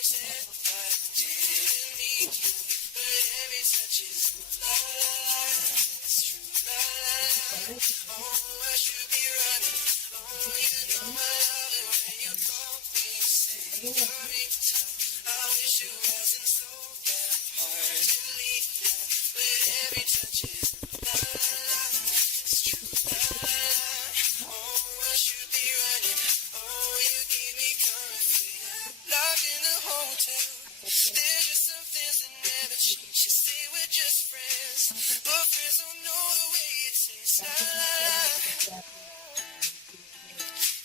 pretend I didn't need you, but every touch is la la la. It's true, la la la. Oh, I should be running. Oh, you know I love it when you call me señorita. I wish it wasn't so that hard to leave you, but every touch is la la la. It's true, la la la. Oh, I should be running. Oh, you keep me coming for you. Locked in a hotel. There's just some things that never change. You say we're just friends, but friends don't know the way it tastes. La la la.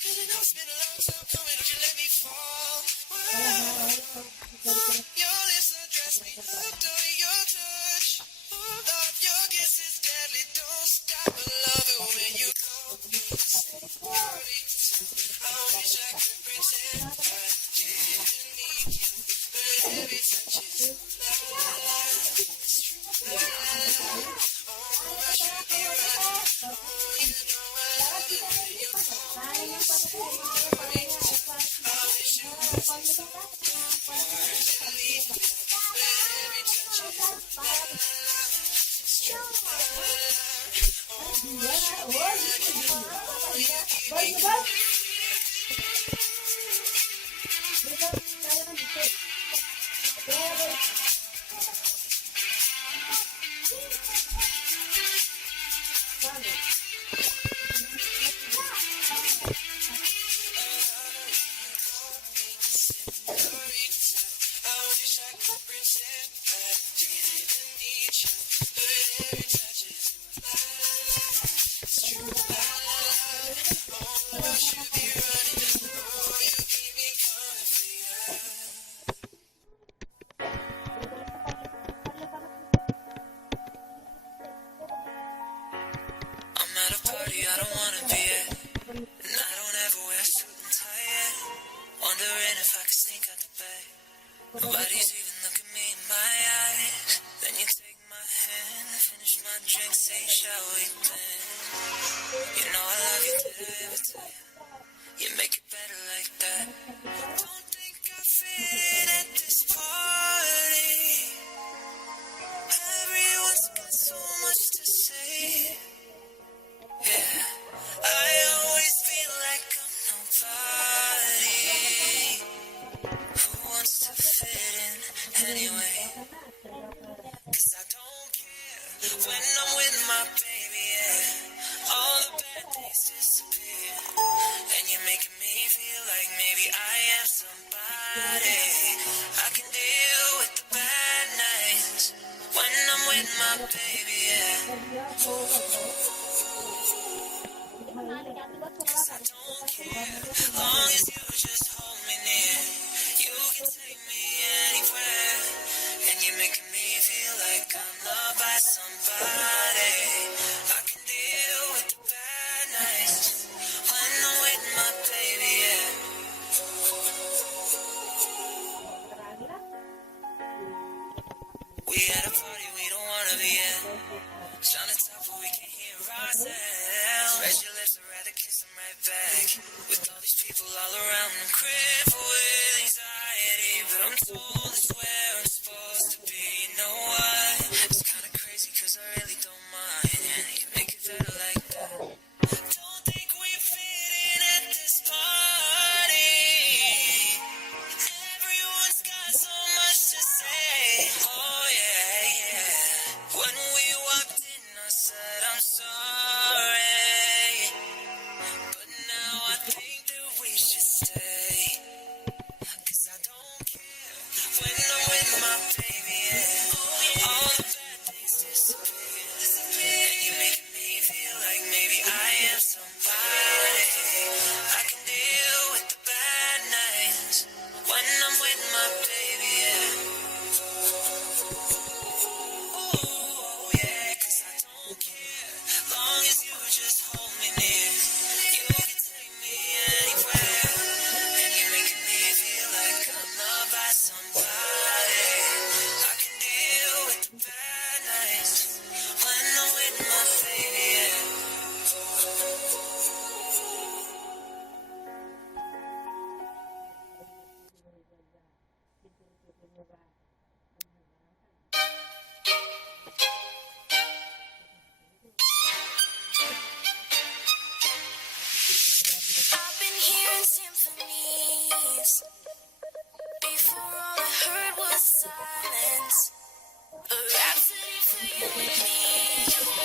Cause I know it's been a long time coming. Don't you let me fall. Whoa. Your lips undress me. Hooked on your touch. Oh, Lord, your kiss is deadly. Don't stop. I love it when you call me señorita. I wish I could pretend I didn't need you, but every touch is la la la. It's true, la la la. Oh, I should be running. Oh, you know I love it when you call me señorita. I wish it wasn't so hard to leave you, but every touch is la la la. It's true, la la la. Oh, I should be running. Oh, you keep me coming. I'm at a party I don't wanna be at, and I don't ever wear a suit and tie yet. Wondering if I could sneak out the back. Nobody's even looking me in my eyes. Then you take my hand, finish my drink, say shall we dance? You know I love you, did I ever tell you? You make it better like that. Don't think I fit in at this party. Everyone's got so much to say. Yeah, I always feel like I'm nobody. Who wants to fit in anyway? Cause I don't care when I'm with my baby, yeah. All the bad days disappear, and you're making me feel like maybe I am somebody. I can deal with the bad nights when I'm with my baby, yeah. Cause I don't care, long as you just hold me near. You can take me anywhere, and you're making me feel like I'm loved by somebody. I can deal with the bad nights when I'm with my baby, yeah. We at a party we don't wanna be at. Trying to talk but we can't hear ourselves. Red your lips, I'd rather kiss them right back. With all these people all around, I'm crippled with anxiety, but I'm told it's where I'm supposed to be. You know why? It's kinda crazy cause I really don't mind, and you make it better like that. Don't think we fit in at this party. Everyone's got so much to say. Oh yeah, yeah. When we walked in I said I'm sorry, but now I think that we should stay. I've been hearing symphonies. Before all I heard was silence. A rhapsody for you and